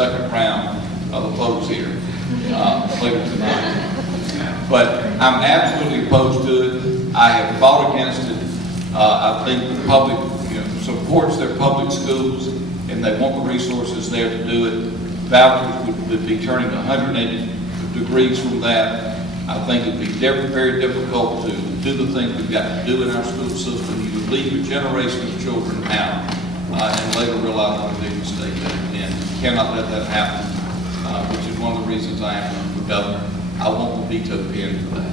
second round of the folks here later tonight. But I'm absolutely opposed to it. I have fought against it. I think the public supports their public schools, and they want the resources there to do it. Vouchers would be turning 180 degrees from that. I think it'd be very difficult to do the things we've got to do in our school system. You would leave a generation of children out and later realize what a big mistake they've been. You cannot let that happen, which is one of the reasons I am running for governor. I want the veto pen for that.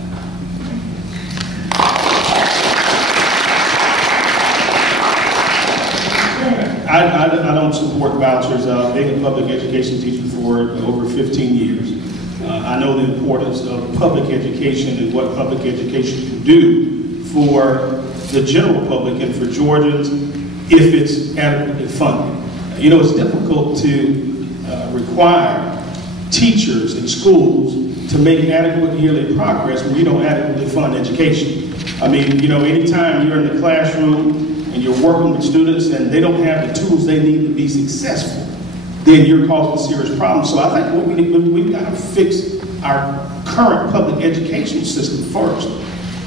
I don't support vouchers. I've been a public education teacher for over 15 years. I know the importance of public education and what public education can do for the general public and for Georgians if it's adequately funded. You know, it's difficult to require teachers and schools to make adequate yearly progress when you don't adequately fund education. I mean, you know, anytime you're in the classroom and you're working with students and they don't have the tools they need to be successful, then you're causing serious problems. So I think what we've got to fix our current public education system first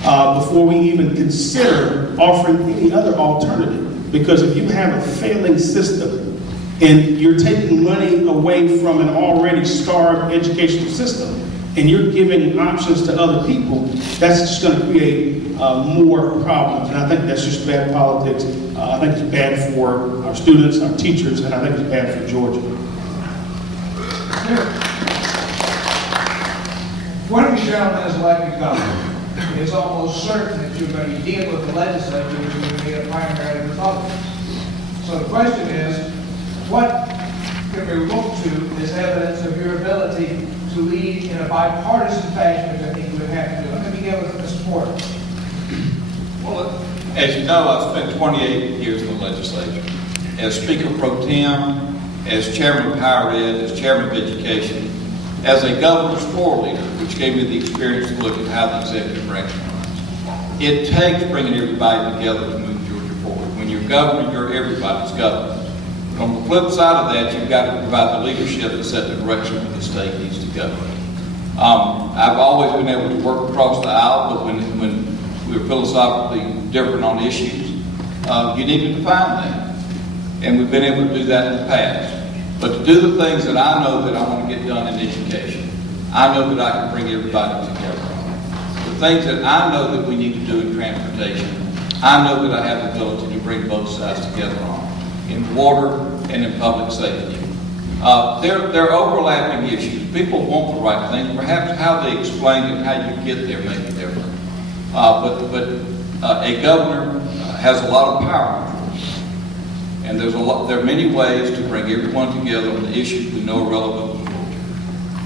before we even consider offering any other alternative. Because if you have a failing system and you're taking money away from an already starved educational system and you're giving options to other people, that's just going to create more problems. And I think that's just bad politics. I think it's bad for our students, our teachers, and I think it's bad for Georgia. When you gentlemen is elected governor, it's almost certain that you're going to be dealing with the legislature, which is going to be a primary Republicans. So the question is, what can we look to as evidence of your ability to lead in a bipartisan fashion, which I think you would have to do? Let me begin with Mr. Porter. Well, as you know, I've spent 28 years in the legislature. As Speaker Pro Tem, as Chairman of Higher Ed, as Chairman of Education, as a governor's floor leader, which gave me the experience to look at how the executive branch runs. It takes bringing everybody together to move Georgia forward. When you're governor, you're everybody's governor. But on the flip side of that, you've got to provide the leadership to set the direction where the state needs to go. I've always been able to work across the aisle, but when we're philosophically different on issues, you need to define that. And we've been able to do that in the past. But to do the things that I know that I want to get done in education, I know that I can bring everybody together. The things that I know that we need to do in transportation, I know that I have the ability to bring both sides together on, in water and in public safety. They're overlapping issues. People want the right thing. Perhaps how they explain it, how you get there may be different. But a governor has a lot of power. And there are many ways to bring everyone together on the issues we know are relevant to Georgia.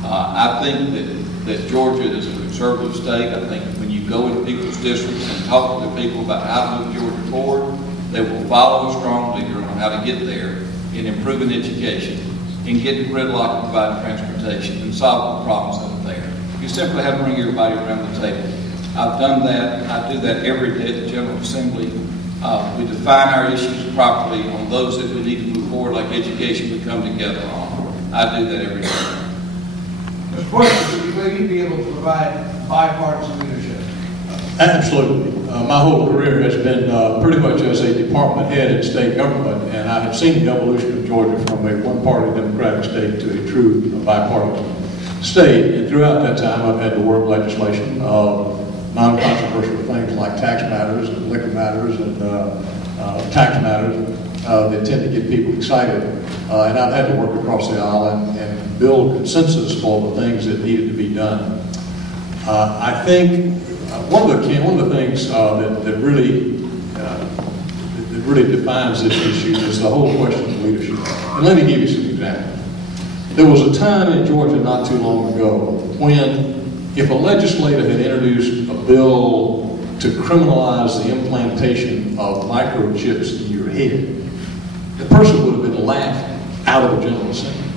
I think that Georgia is a conservative state. I think when you go into people's districts and talk to the people about how to move Georgia forward, they will follow a strong leader on how to get there in improving education, in getting gridlock and providing transportation, and solving the problems that are there. You simply have to bring everybody around the table. I've done that. I do that every day at the General Assembly. We define our issues properly on those that we need to move forward, like education, we come together on. I do that every day. Mr. Porter, do you believe you'd be able to provide bipartisan leadership? Absolutely. My whole career has been pretty much as a department head in state government, and I have seen the evolution of Georgia from a one-party Democratic state to a true bipartisan state. And throughout that time, I've had to work legislation, non-controversial things like tax matters and liquor matters and tax matters that tend to get people excited. And I've had to work across the aisle and build consensus for the things that needed to be done. I think one of the things that really defines this issue is the whole question of leadership. And let me give you some examples. There was a time in Georgia not too long ago when if a legislator had introduced a bill to criminalize the implantation of microchips in your head, the person would have been laughed out of the General Assembly.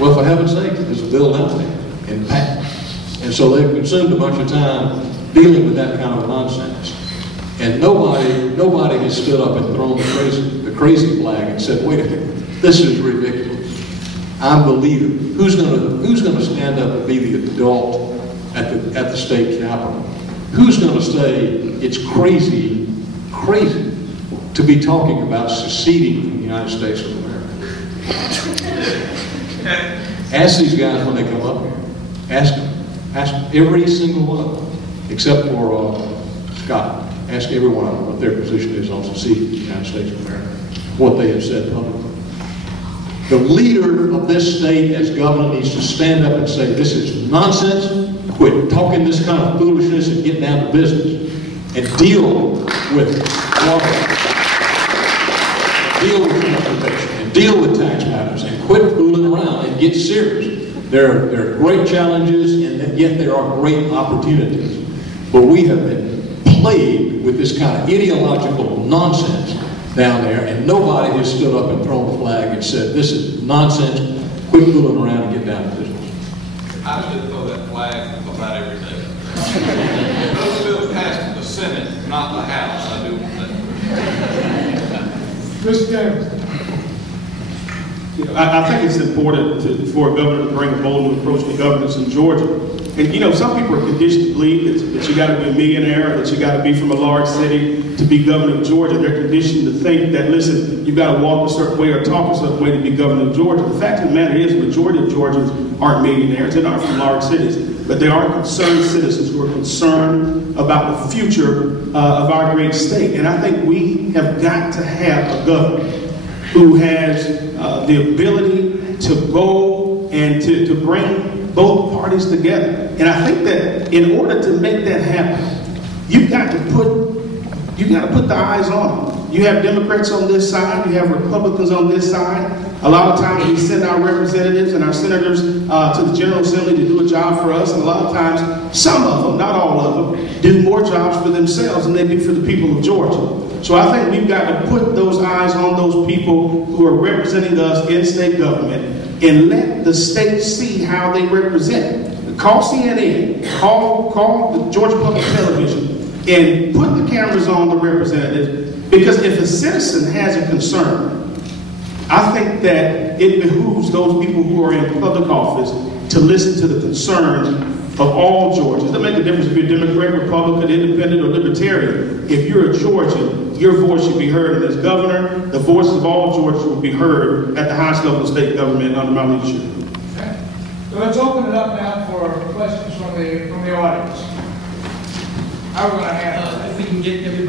Well, for heaven's sake, there's a bill down there in patent. And so they've consumed a bunch of time dealing with that kind of nonsense. And nobody has stood up and thrown the crazy flag and said, wait a minute, this is ridiculous. I'm the leader. Who's gonna stand up and be the adult at the state capitol? Who's gonna say it's crazy to be talking about seceding from the United States of America? Ask these guys when they come up here. Ask every single one of them, except for Scott. Ask every one of them what their position is on seceding from the United States of America, what they have said publicly. The leader of this state as governor needs to stand up and say, this is nonsense, quit talking this kind of foolishness and get down to business and deal with water, deal with transportation, and deal with tax matters, and quit fooling around and get serious. There are great challenges, and yet there are great opportunities. But we have been plagued with this kind of ideological nonsense down there, and nobody has stood up and thrown the flag and said, this is nonsense, quit fooling around and get down to business. I should throw that flag about every day. Those bills passed in the Senate, not the House. I do want that. Mr. Davis. I think it's important for a governor to bring a bold new approach to governance in Georgia. And some people are conditioned to believe that you got to be a millionaire, that you got to be from a large city to be governor of Georgia. They're conditioned to think that, listen, you got to walk a certain way or talk a certain way to be governor of Georgia. The fact of the matter is, the majority of Georgians aren't millionaires. They're not from large cities. But they are concerned citizens who are concerned about the future of our great state. And I think we have got to have a governor who has the ability to go and to bring both parties together. And I think that in order to make that happen, you've got to put the eyes on them. You have Democrats on this side, you have Republicans on this side. A lot of times we send our representatives and our senators to the General Assembly to do a job for us, and a lot of times, some of them, not all of them, do more jobs for themselves than they do for the people of Georgia. So I think we've got to put those eyes on those people who are representing us in state government and let the state see how they represent. Call CNN, call the Georgia Public Television, and put the cameras on the representatives, because if a citizen has a concern, I think that it behooves those people who are in public office to listen to the concerns of all Georgians. It doesn't make a difference if you're Democrat, Republican, Independent, or Libertarian. If you're a Georgian, your voice should be heard. And as governor, the voices of all Georgians will be heard at the highest level of state government under my leadership. Okay. So let's open it up now for questions from the audience. How are we going to handle it? If we can get everybody